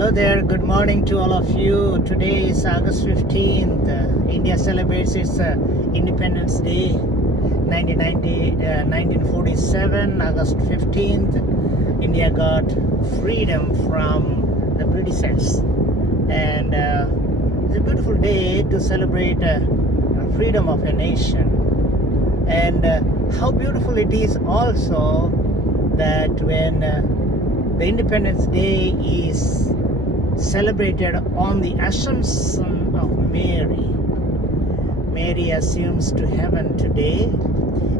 Hello there, good morning to all of you. Today is August 15th. India celebrates its Independence Day, 1947, August 15th. India got freedom from the Britishers. And it's a beautiful day to celebrate freedom of a nation. And how beautiful it is also that when the Independence Day is celebrated on the Assumption of Mary. Mary assumes to heaven today,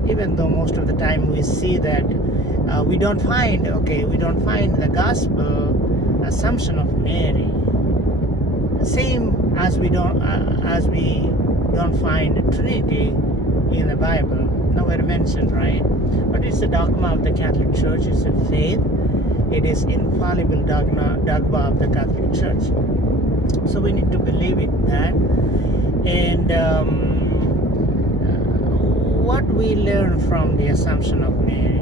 even though most of the time we see that we don't find the gospel Assumption of Mary. Same as we don't find Trinity in the Bible, nowhere mentioned, right? But it's the dogma of the Catholic Church. It's a faith. It is infallible dogma of the Catholic Church. So we need to believe in that. And what we learn from the Assumption of Mary.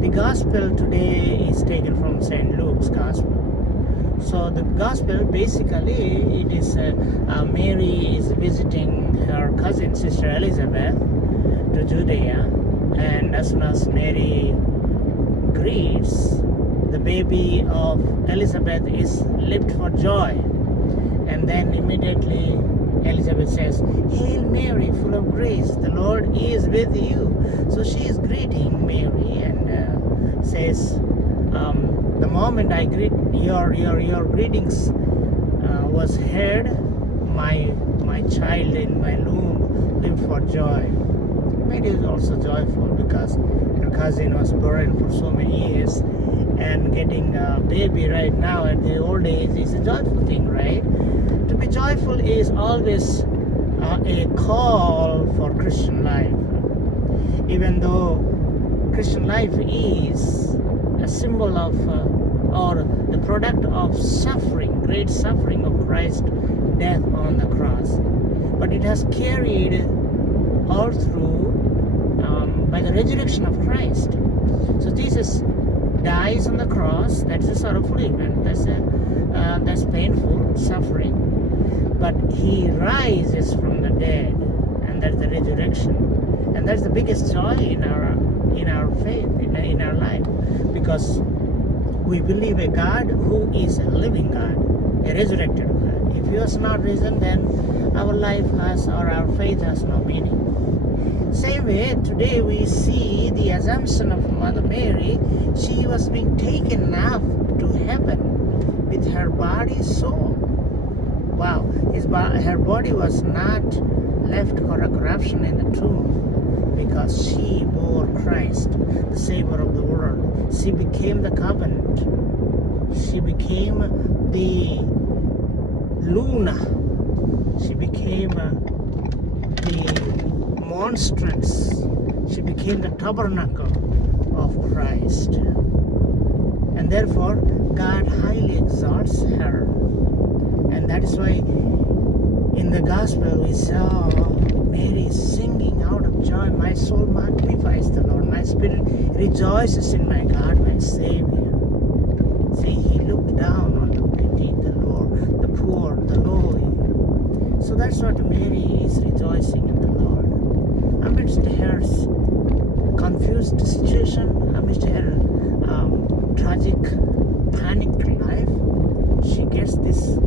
The Gospel today is taken from St. Luke's Gospel. So the Gospel, basically, it is Mary is visiting her cousin, Sister Elizabeth, to Judea. And as soon as Mary greets, the baby of Elizabeth is leaped for joy, and then immediately Elizabeth says, "Hail Mary, full of grace, the Lord is with you." So she is greeting Mary and says, "The moment I greet your greetings was heard, my child in my womb leaped for joy." Mary is also joyful because her cousin was barren for so many years, and getting a baby right now at the old age is a joyful thing, right? To be joyful is always a call for Christian life. Even though Christian life is a symbol of or the product of suffering, great suffering of Christ's death on the cross, but it has carried all through by the resurrection of Christ. So Jesus dies on the cross. That's a sorrowful event. That's painful suffering. But he rises from the dead, and that's the resurrection. And that's the biggest joy in our faith, in our life, because we believe a God who is a living God, a resurrected God. If he was not risen, then our life has, or our faith has no meaning. Same way, today we see the Assumption of Mother Mary. She was being taken up to heaven with her body, soul. Wow, her body was not left for a corruption in the tomb, because she bore Christ, the Savior of the world. She became the covenant. She became the Luna. She became the monstrance. She became the tabernacle of Christ. And therefore, God highly exalts her. And that is why in the Gospel we saw Mary singing out of joy, "My soul magnifies the Lord, my spirit rejoices in my God, my Savior." See, he looked down on the needy, the Lord, the poor, the lowly. So that's what Mary is rejoicing in the Lord. Amidst her confused situation, amidst her tragic, panicked life, she gets this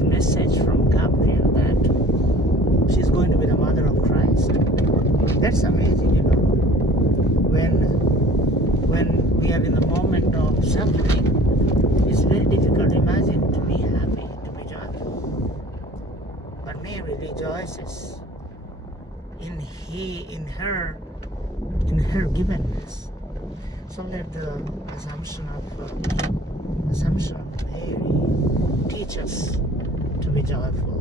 message from Gabriel that she's going to be the mother of Christ. That's amazing, you know. When we are in the moment of suffering, it's very difficult to imagine to be happy, to be joyful. But Mary rejoices in her givenness. So let the Assumption of Mary teach us to be joyful.